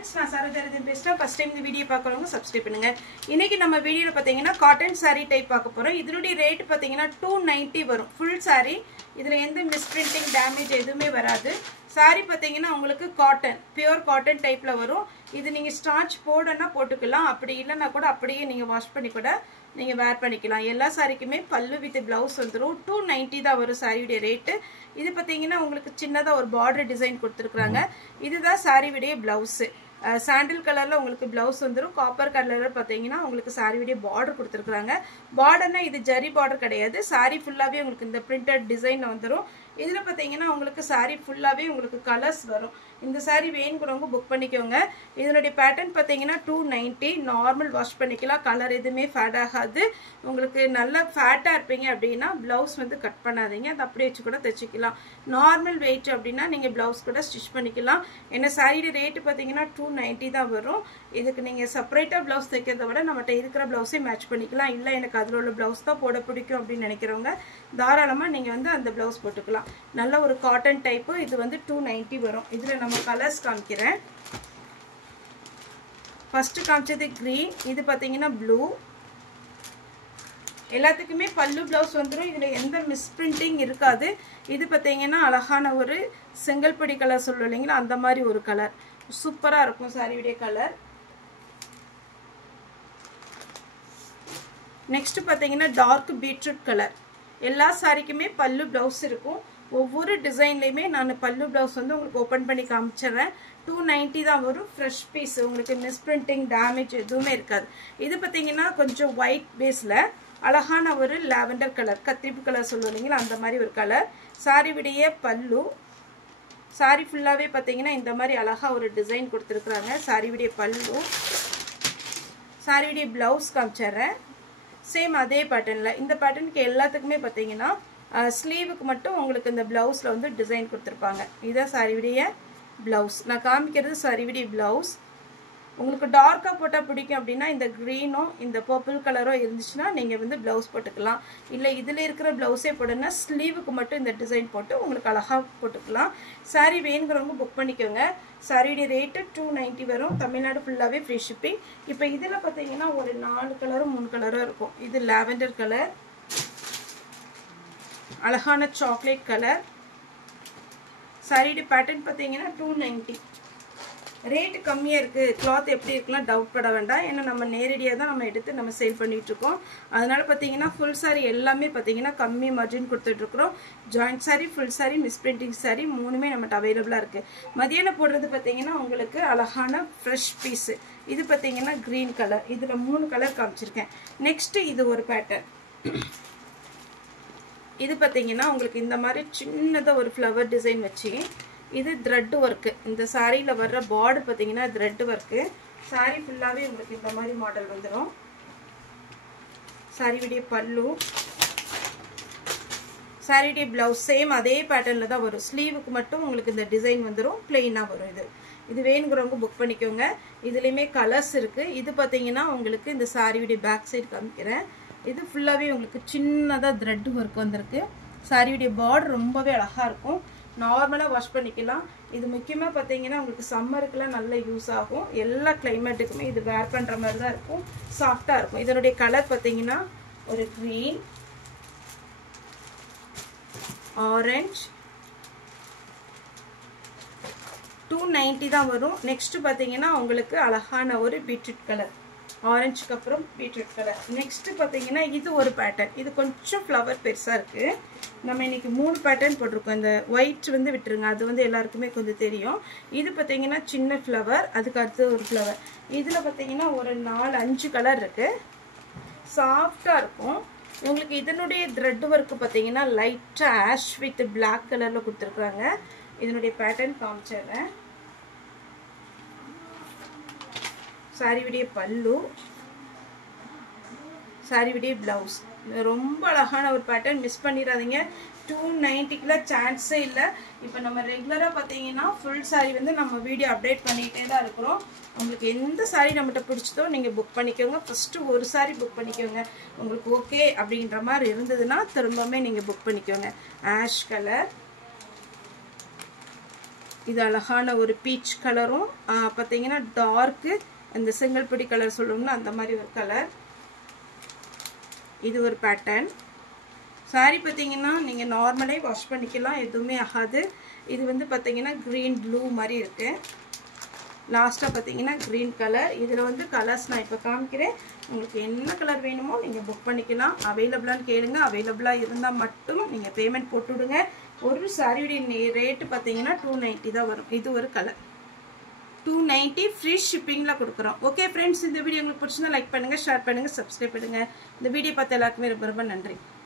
friends, நான் சரோஜரதன் பேசுறேன். First time இந்த வீடியோ பார்க்கறவங்க சப்ஸ்கிரைப் பண்ணுங்க. இன்னைக்கு நம்ம வீடியோல பாத்தீங்கன்னா காட்டன் saree டைப் பார்க்க போறோம். இதனுடைய ரேட் பாத்தீங்கன்னா 290 வரும். full saree. இதுல எந்த மிஸ்பிரிண்டிங் டேமேஜ் எதுவுமே வராது. saree பாத்தீங்கன்னா உங்களுக்கு காட்டன், பியூர் காட்டன் டைப்ல வரும். இது நீங்க ஸ்டார்ச் போடனா போட்டுக்கலாம். அப்படி இல்லனா கூட அப்படியே நீங்க வாஷ் பண்ணி கூட நீங்க வேர் பண்ணிக்கலாம். எல்லா சாரிக்குமே பல்லு வித் ப்ளவுஸ் வந்துரும். 290 தான் வரும் சாரியோட ரேட். இது பாத்தீங்கன்னா உங்களுக்கு சின்னதா ஒரு பார்டர் டிசைன் கொடுத்திருக்காங்க. இதுதான் சாரியோட ப்ளவுஸ். சாண்டில் கலர்ல உங்களுக்கு ப்ளவுஸ் வந்துரும். காப்பர் கலர்ல பாத்தீங்கன்னா உங்களுக்கு சாரியோட பார்டர் கொடுத்திருக்காங்க. பார்டர்னா இது ஜரி பார்டர் கிடையாது. சாரி ஃபுல்லாவே உங்களுக்கு இந்த பிரிண்டட் டிசைன் வந்துரும். இதுல பாத்தீங்கன்னா உங்களுக்கு சாரி ஃபுல்லாவே உங்களுக்கு கலர்ஸ் வரும். இந்த சாரி வேணும்ங்கறவங்க புக் பண்ணிக்கோங்க. இதனுடைய பேட்டர்ன் பாத்தீங்கன்னா 290. நார்மல் வாஷ் பண்ணிக்கலாம். கலர் எதுவுமே ஃபேட் ஆகாது. உங்களுக்கு நல்ல ஃபேட்டா இருப்பீங்க அப்படின்னா ப்ளவுஸ் வந்து கட் பண்ணாதீங்க. அது அப்படியே வச்சு கூட தைச்சிக்கலாம். நார்மல் வெயிட் அப்படின்னா நீங்க ப்ளவுஸ் கூட ஸ்டிச் பண்ணிக்கலாம். என்ன சாரியோட ரேட் பாத்தீங்கன்னா 290 தான் வரும். இதுக்கு நீங்க செப்பரேட்டா ப்ளவுஸ் தைக்கிறத விட நம்மகிட்ட இருக்கிற ப்ளவுஸே மேட்ச் பண்ணிக்கலாம். இல்ல எனக்கு அதுல உள்ள ப்ளவுஸ் தான் போட பிடிக்கும் அப்படின்னு நினைக்கிறவங்க தாராளமா நீங்க வந்து அந்த ப்ளவுஸ் போட்டுக்கலாம். நல்ல ஒரு காட்டன் டைப். இது வந்து 290 வரும். இதுல நம்ம கலர்ஸ் காமிக்கிறேன். ஃபர்ஸ்ட் காமிச்சது கிரீன், இது பாத்தீங்கன்னா ப்ளூ. எல்லாத்துக்குமே பல்லு ப்ளவுஸ் வந்துரும். இதுல எந்த மிஸ்பிரிண்டிங் இருக்காது. இது பாத்தீங்கன்னா அழகான ஒரு செங்கல்படி கலர் சொல்லுவோம் இல்லைங்களா, அந்த மாதிரி ஒரு கலர். சூப்பரா இருக்கும் சாரியோட கலர். நெக்ஸ்ட் பாத்தீங்கன்னா டார்க் பீட்ரூட் கலர். எல்லா சாரிக்குமே பல்லு ப்ளவுஸ் இருக்கும். ஒவ்வொரு டிசைன்லயுமே நான் பல்லு ப்ளவுஸ் வந்து உங்களுக்கு ஓபன் பண்ணி காமிச்சிடுறேன். 290 தான் வரும். Fresh piece. உங்களுக்கு மிஸ்பிரிண்டிங் டேமேஜ் எதுவுமே இருக்காது. இது பாத்தீங்கன்னா கொஞ்சம் ஒயிட் பேஸ்ல அழகான ஒரு லாவெண்டர் கலர், கத்திரிப்பு கலர் சொல்லுவோம் இல்லைங்களா, அந்த மாதிரி ஒரு கலர். சாரி விடைய பல்லு. சாரி ஃபுல்லாவே பாத்தீங்கன்னா இந்த மாதிரி அழகா ஒரு டிசைன் கொடுத்துருக்காங்க. சாரி விடைய பல்லு. சாரி விடைய பிளவுஸ் காமிச்சிடுறேன். சேம் அதே பேட்டர்ன்ல. இந்த பேட்டர்னுக்கு எல்லாத்துக்குமே பாத்தீங்கன்னா ஸ்லீவுக்கு மட்டும் உங்களுக்கு இந்த பிளவுஸ்ல வந்து டிசைன் கொடுத்துருப்பாங்க. இதான் சாரியுடைய பிளவுஸ். நான் காமிக்கிறது சாரியுடைய பிளவுஸ். உங்களுக்கு டார்க்கா போட்டா பிடிக்கும் அப்படின்னா இந்த கிரீனோ இந்த பர்பிள் கலரோ இருந்துச்சுன்னா நீங்க வந்து பிளவுஸ் போட்டுக்கலாம். இல்ல இதுல இருக்கிற பிளவுஸே போடுனா ஸ்லீவுக்கு மட்டும் இந்த டிசைன் போட்டு உங்களுக்கு அழகா போட்டுக்கலாம். சாரி வேணுங்கிறவங்க புக் பண்ணிக்கோங்க. சாரியுடைய ரேட் 290 வரும். தமிழ்நாடு ஃபுல்லாவே ஃப்ரீ ஷிப்பிங். இப்போ இதுல பாத்தீங்கன்னா ஒரு 4 கலரும் 3 கலரும் இருக்கும். இது லாவெண்டர் கலர், அழகான சாக்லேட் கலர். சாரியோட பேட்டர்ன் பாத்தீங்கன்னா 290. ரேட் கம்மியா இருக்கு, கிளாத் எப்படி இருக்கலாம் டவுட் பட வேண்டாம். ஏன்னா நம்ம நேரடியா தான் நம்ம எடுத்து நம்ம சேல் பண்ணிட்டு இருக்கோம். அதனால பாத்தீங்கன்னா ஃபுல் சாரி எல்லாமே பாத்தீங்கன்னா கம்மி மார்ஜின் கொடுத்துட்டு இருக்கோம். Joint sari, full sari, misprinting sari மூணுமே நம்மகிட்ட அவைலபிளா இருக்கு. மதியானம் போடுறது பாத்தீங்கன்னா உங்களுக்கு அழகான ஃப்ரெஷ் பீஸ். இது பாத்தீங்கன்னா கிரீன் கலர். இதுல 3 கலர் காமிச்சிருக்கேன். நெக்ஸ்ட் இது ஒரு பேட்டர்ன். இது பாத்தீங்கன்னா உங்களுக்கு இந்த மாதிரி சின்னதா ஒரு ஃப்ளவர் டிசைன் வச்சு இது த்ரெட் ஒர்க். இந்த சாரியில வர்ற பார்டர் பாத்தீங்கன்னா த்ரெட் ஒர்க். சாரி ஃபுல்லாவே உங்களுக்கு இந்த மாதிரி மாடல் வந்துடும். சாரியுடைய பல்லு, சாரியுடைய பிளவுஸ் சேம் அதே பேட்டர்ன்ல தான் வரும். ஸ்லீவுக்கு மட்டும் உங்களுக்கு இந்த டிசைன் வந்துடும். பிளெயினா வரும். இது வேணுங்கிறவங்க புக் பண்ணிக்கோங்க. இதுலயுமே கலர்ஸ் இருக்கு. இது பாத்தீங்கன்னா உங்களுக்கு இந்த சாரியுடைய பேக் சைடு காமிக்கிறேன். இது ஃபுல்லாவே உங்களுக்கு சின்னதா த்ரெட் ஒர்க் வந்திருக்கு. சாரியுடைய பார்டர் ரொம்பவே அழகா இருக்கும். நார்மலா வாஷ் பண்ணிக்கலாம். இது முக்கியமா பாத்தீங்கன்னா உங்களுக்கு சம்மருக்குலாம் நல்ல யூஸ் ஆகும். எல்லா கிளைமேட்டுக்குமே இது வேர் பண்ற மாதிரி தான் இருக்கும். சாஃப்டா இருக்கும். இதனுடைய கலர் பாத்தீங்கன்னா ஒரு கிரீன், ஆரஞ்சு. 290 தான் வரும். நெக்ஸ்ட் பாத்தீங்கன்னா உங்களுக்கு அழகான ஒரு பீட்ரூட் கலர், ஆரஞ்சுக்கு அப்புறம் பீட்ரூட் கலர். நெக்ஸ்ட் பாத்தீங்கன்னா இது ஒரு பேட்டர்ன். இது கொஞ்சம் ஃப்ளவர் பெருசா இருக்கு. நம்ம இன்னைக்கு 3 பேட்டர்ன் போட்டிருக்கோம். இந்த ஒயிட் வந்து விட்டுருங்க, அது வந்து எல்லாருக்குமே கொஞ்சம் தெரியும். இது பாத்தீங்கன்னா சின்ன ஃப்ளவர், அதுக்கு அடுத்து ஒரு ஃப்ளவர். இதுல பாத்தீங்கன்னா ஒரு 4-5 கலர் இருக்கு. சாஃப்டா இருக்கும். உங்களுக்கு இதனுடைய த்ரெட் ஒர்க் பாத்தீங்கன்னா லைட்டா ஆஷ் வித் பிளாக் கலர்ல கொடுத்துருக்காங்க. இதனுடைய பேட்டர்ன் காமிச்சிடுறேன். சாரியுடைய பல்லு, சாரியுடைய பிளவுஸ். ரொம்ப அழகான ஒரு பேட்டர்ன். மிஸ் பண்ணிடாதீங்க. 290க்குள்ள சான்ஸே இல்லை. இப்போ நம்ம ரெகுலரா பாத்தீங்கன்னா ஃபுல் சாரி வந்து நம்ம வீடியோ அப்டேட் பண்ணிட்டே தான் இருக்கிறோம். உங்களுக்கு எந்த சாரி நம்மகிட்ட பிடிச்சதோ நீங்க புக் பண்ணிக்கோங்க. ஃபர்ஸ்ட் ஒரு சாரி புக் பண்ணிக்கோங்க. உங்களுக்கு ஓகே அப்படின்ற மாதிரி இருந்ததுன்னா திரும்பவுமே நீங்க புக் பண்ணிக்கோங்க. ஆஷ் கலர், இது அழகான ஒரு பீச் கலரும் பார்த்தீங்கன்னா டார்க்கு அந்த செங்கல்படி கலர் சொல்லுவோம்னா அந்த மாதிரி ஒரு கலர். இது ஒரு பேட்டர்ன். சாரி பார்த்தீங்கன்னா நீங்கள் நார்மலே வாஷ் பண்ணிக்கலாம், எதுவுமே ஆகாது. இது வந்து பார்த்தீங்கன்னா க்ரீன் ப்ளூ மாதிரி இருக்குது. லாஸ்ட்டாக பார்த்தீங்கன்னா க்ரீன் கலர். இதில் வந்து கலர்ஸ் நான் இப்போ காமிக்கிறேன். உங்களுக்கு என்ன கலர் வேணுமோ நீங்கள் புக் பண்ணிக்கலாம். அவைலபிளான்னு கேளுங்க. அவைலபிளாக இருந்தால் மட்டும் நீங்கள் பேமெண்ட் போட்டு விடுங்க. ஒரு சாரியுடைய ரேட்டு பார்த்தீங்கன்னா 290 தான் வரும். இது ஒரு கலர் 290 ஃப்ரீ ஷிப்பிங்கில் கொடுக்குறோம். ஓகே ஃப்ரெண்ட்ஸ், இந்த வீடியோ உங்களுக்கு பிடிச்சிருந்தா லைக் பண்ணுங்கள், ஷேர் பண்ணுங்கள், சப்ஸ்கிரைப் பண்ணுங்கள். இந்த வீடியோ பார்த்த எல்லாருக்குமே ரொம்ப ரொம்ப நன்றி.